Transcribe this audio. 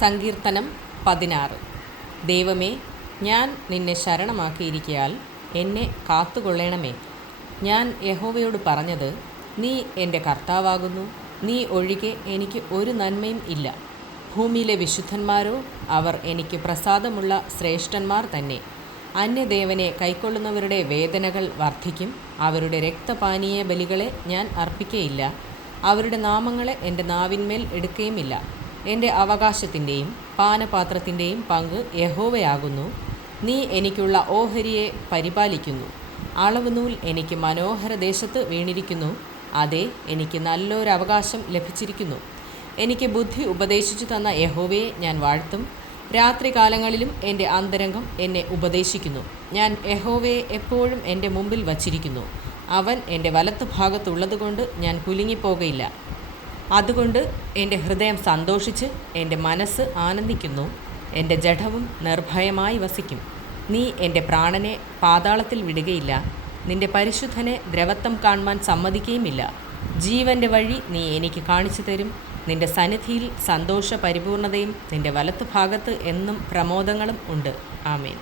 സങ്കീർത്തനം 16. ദൈവമേ, ഞാൻ നിന്നെ ശരണമാക്കിയിരിക്കയാൽ എന്നെ കാത്തുകൊള്ളണമേ. ഞാൻ യഹോവയോട് പറഞ്ഞത്, നീ എൻ്റെ കർത്താവാകുന്നു, നീ ഒഴികെ എനിക്ക് ഒരു നന്മയും ഇല്ല. ഭൂമിയിലെ വിശുദ്ധന്മാരോ, അവർ എനിക്ക് പ്രസാദമുള്ള ശ്രേഷ്ഠന്മാർ തന്നെ. അന്യദേവനെ കൈക്കൊള്ളുന്നവരുടെ വേദനകൾ വർദ്ധിക്കും. അവരുടെ രക്തപാനീയ ബലികളെ ഞാൻ അർപ്പിക്കയില്ല. അവരുടെ നാമങ്ങളെ എൻ്റെ നാവിന്മേൽ എടുക്കുകയുമില്ല. എൻ്റെ അവകാശത്തിൻ്റെയും പാനപാത്രത്തിൻ്റെയും പങ്ക് യഹോവയാകുന്നു. നീ എനിക്കുള്ള ഓഹരിയെ പരിപാലിക്കുന്നു. അളവുനൂൽ എനിക്ക് മനോഹര ദേശത്ത് വീണിരിക്കുന്നു. അതെ, എനിക്ക് നല്ലൊരവകാശം ലഭിച്ചിരിക്കുന്നു. എനിക്ക് ബുദ്ധി ഉപദേശിച്ചു തന്ന യഹോവയെ ഞാൻ വാഴ്ത്തും. രാത്രികാലങ്ങളിലും എൻ്റെ അന്തരംഗം എന്നെ ഉപദേശിക്കുന്നു. ഞാൻ യഹോവയെ എപ്പോഴും എൻ്റെ മുമ്പിൽ വച്ചിരിക്കുന്നു. അവൻ എൻ്റെ വലത്തുഭാഗത്തുള്ളതുകൊണ്ട് ഞാൻ കുലുങ്ങിപ്പോകയില്ല. അതുകൊണ്ട് എൻ്റെ ഹൃദയം സന്തോഷിച്ച് എൻ്റെ മനസ്സ് ആനന്ദിക്കുന്നു. എൻ്റെ ജഡവും നിർഭയമായി വസിക്കും. നീ എൻ്റെ പ്രാണനെ പാതാളത്തിൽ വിടുകയില്ല. നിൻ്റെ പരിശുദ്ധനെ ദ്രവത്വം കാണുവാൻ സമ്മതിക്കുകയുമില്ല. ജീവൻ്റെ വഴി നീ എനിക്ക് കാണിച്ചു തരും. നിൻ്റെ സന്നിധിയിൽ സന്തോഷ പരിപൂർണതയും നിൻ്റെ വലത്തുഭാഗത്ത് എന്നും പ്രമോദങ്ങളും ഉണ്ട്. ആമേൻ.